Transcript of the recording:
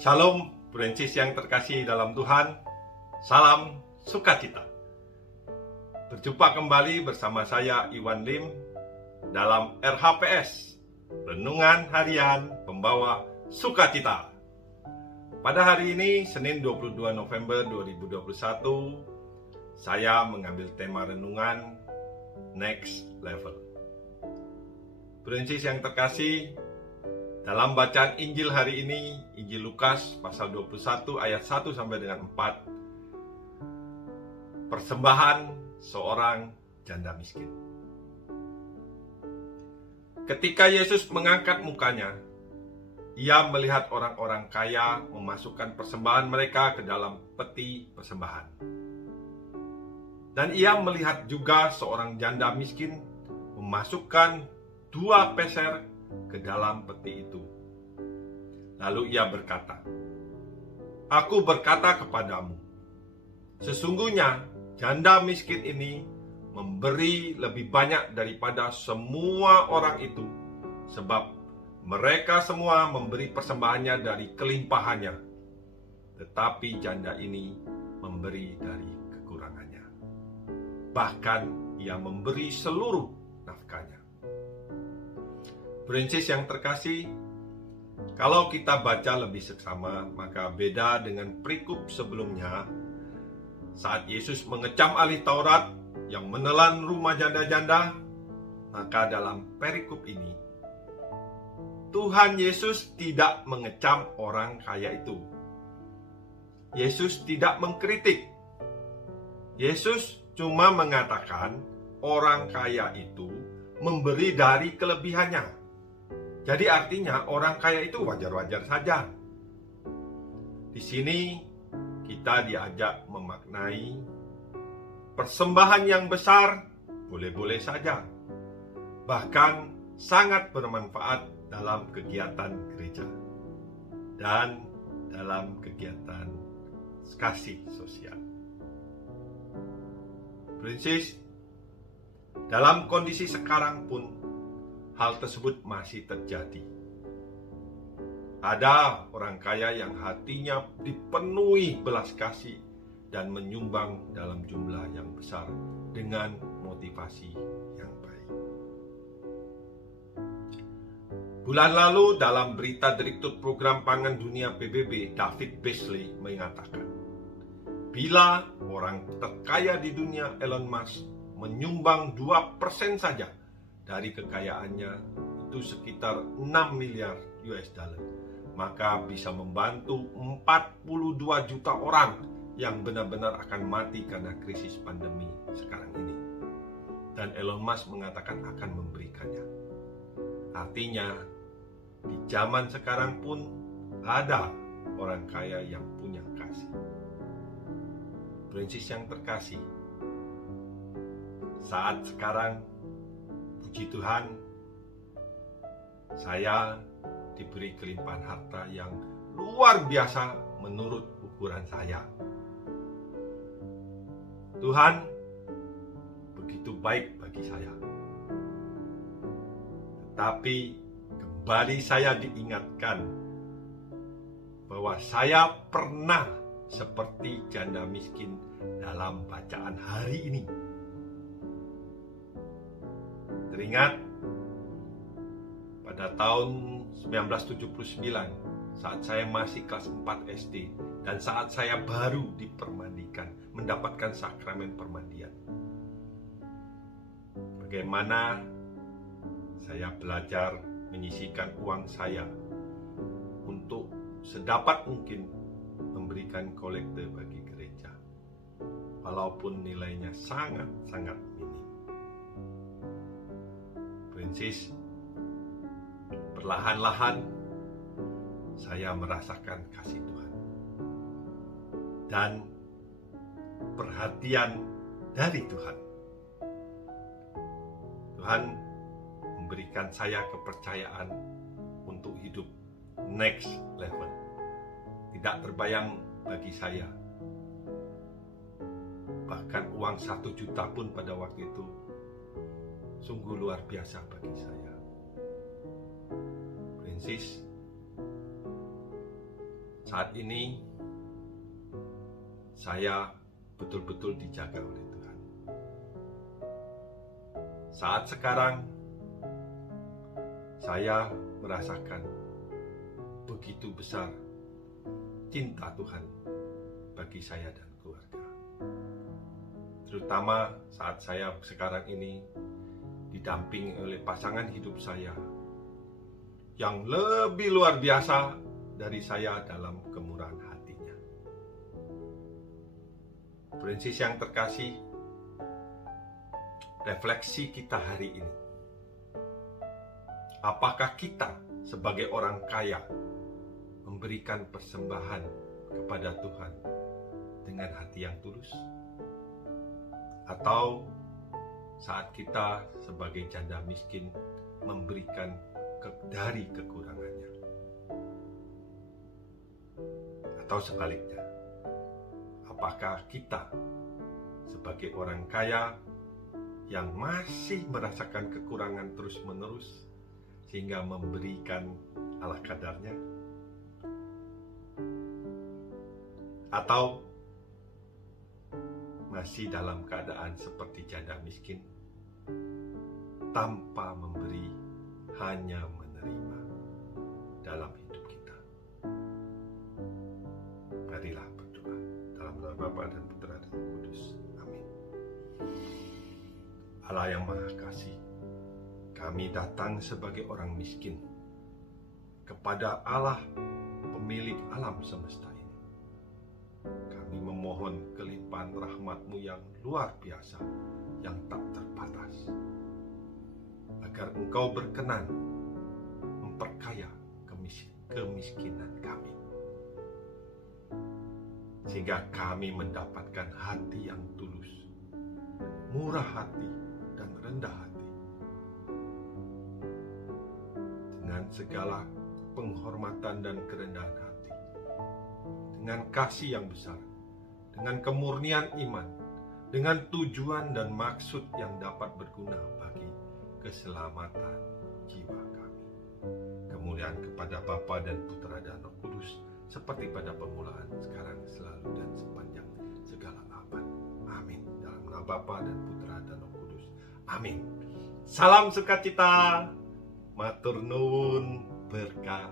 Shalom, Prinses yang terkasih dalam Tuhan. Salam sukacita. Berjumpa kembali bersama saya Iwan Lim dalam RHPS, Renungan Harian Pembawa Sukacita. Pada hari ini, Senin 22 November 2021, saya mengambil tema renungan Next Level. Prinses yang terkasih, dalam bacaan Injil hari ini, Injil Lukas pasal 21 ayat 1 sampai dengan 4, persembahan seorang janda miskin. Ketika Yesus mengangkat mukanya, ia melihat orang-orang kaya memasukkan persembahan mereka ke dalam peti persembahan. Dan ia melihat juga seorang janda miskin memasukkan 2 peser ke dalam peti itu. Lalu ia berkata, "Aku berkata kepadamu, sesungguhnya janda miskin ini memberi lebih banyak daripada semua orang itu, sebab mereka semua memberi persembahannya dari kelimpahannya, tetapi janda ini memberi dari kekurangannya. Bahkan ia memberi seluruh nafkahnya." Prinses yang terkasih, kalau kita baca lebih seksama, maka beda dengan perikop sebelumnya, saat Yesus mengecam ahli Taurat yang menelan rumah janda-janda, maka dalam perikop ini, Tuhan Yesus tidak mengecam orang kaya itu. Yesus tidak mengkritik. Yesus cuma mengatakan orang kaya itu memberi dari kelebihannya. Jadi artinya orang kaya itu wajar-wajar saja. Di sini kita diajak memaknai persembahan yang besar boleh-boleh saja, bahkan sangat bermanfaat dalam kegiatan gereja dan dalam kegiatan kasih sosial. Prinses, dalam kondisi sekarang pun hal tersebut masih terjadi. Ada orang kaya yang hatinya dipenuhi belas kasih dan menyumbang dalam jumlah yang besar dengan motivasi yang baik. Bulan lalu dalam berita Direktur Program Pangan Dunia PBB, David Beasley mengatakan, bila orang terkaya di dunia Elon Musk menyumbang 2% saja dari kekayaannya, itu sekitar 6 miliar US dollar, maka bisa membantu 42 juta orang yang benar-benar akan mati karena krisis pandemi sekarang ini. Dan Elon Musk mengatakan akan memberikannya. Artinya, di zaman sekarang pun ada orang kaya yang punya kasih. Prinses yang terkasih, saat sekarang, puji Tuhan, saya diberi kelimpahan harta yang luar biasa menurut ukuran saya. Tuhan begitu baik bagi saya. Tetapi kembali saya diingatkan bahwa saya pernah seperti janda miskin dalam bacaan hari ini. Teringat pada tahun 1979 saat saya masih kelas 4 SD dan saat saya baru dipermandikan, mendapatkan sakramen permandian. Bagaimana saya belajar menyisihkan uang saya untuk sedapat mungkin memberikan kolekte bagi gereja, walaupun nilainya sangat-sangat minim. Prinses, perlahan-lahan saya merasakan kasih Tuhan dan perhatian dari Tuhan. Tuhan memberikan saya kepercayaan untuk hidup next level. Tidak terbayang bagi saya. Bahkan uang 1 juta pun pada waktu itu sungguh luar biasa bagi saya. Prinses, Saat ini saya betul-betul dijaga oleh Tuhan. Saat sekarang saya merasakan begitu besar cinta Tuhan bagi saya dan keluarga. Terutama saat saya sekarang ini didampingi oleh pasangan hidup saya yang lebih luar biasa dari saya dalam kemurahan hatinya. Prinsip yang terkasih, refleksi kita hari ini. Apakah kita sebagai orang kaya memberikan persembahan kepada Tuhan dengan hati yang tulus? Atau saat kita sebagai janda miskin memberikan dari kekurangannya? Atau sebaliknya, apakah kita sebagai orang kaya yang masih merasakan kekurangan terus-menerus sehingga memberikan ala kadarnya? Atau masih dalam keadaan seperti janda miskin, tanpa memberi, hanya menerima dalam hidup kita? Marilah berdoa dalam nama Bapa dan Putra dan Roh Kudus. Amin. Allah yang Maha Kasih, kami datang sebagai orang miskin kepada Allah pemilik alam semesta ini. Kami memohon kelimpahan rahmat-Mu yang luar biasa, yang tak terbatas, agar Engkau berkenan memperkaya kemiskinan kami, sehingga kami mendapatkan hati yang tulus, murah hati dan rendah hati, dengan segala penghormatan dan kerendahan hati, dengan kasih yang besar, dengan kemurnian iman, dengan tujuan dan maksud yang dapat berguna bagi keselamatan jiwa kami. Kemuliaan kepada Bapa dan Putra dan Roh Kudus, seperti pada permulaan, sekarang, selalu, dan sepanjang segala abad. Amin. Dalam nama Bapa dan Putra dan Roh Kudus. Amin. Salam sukacita, matur nuwun, berkah.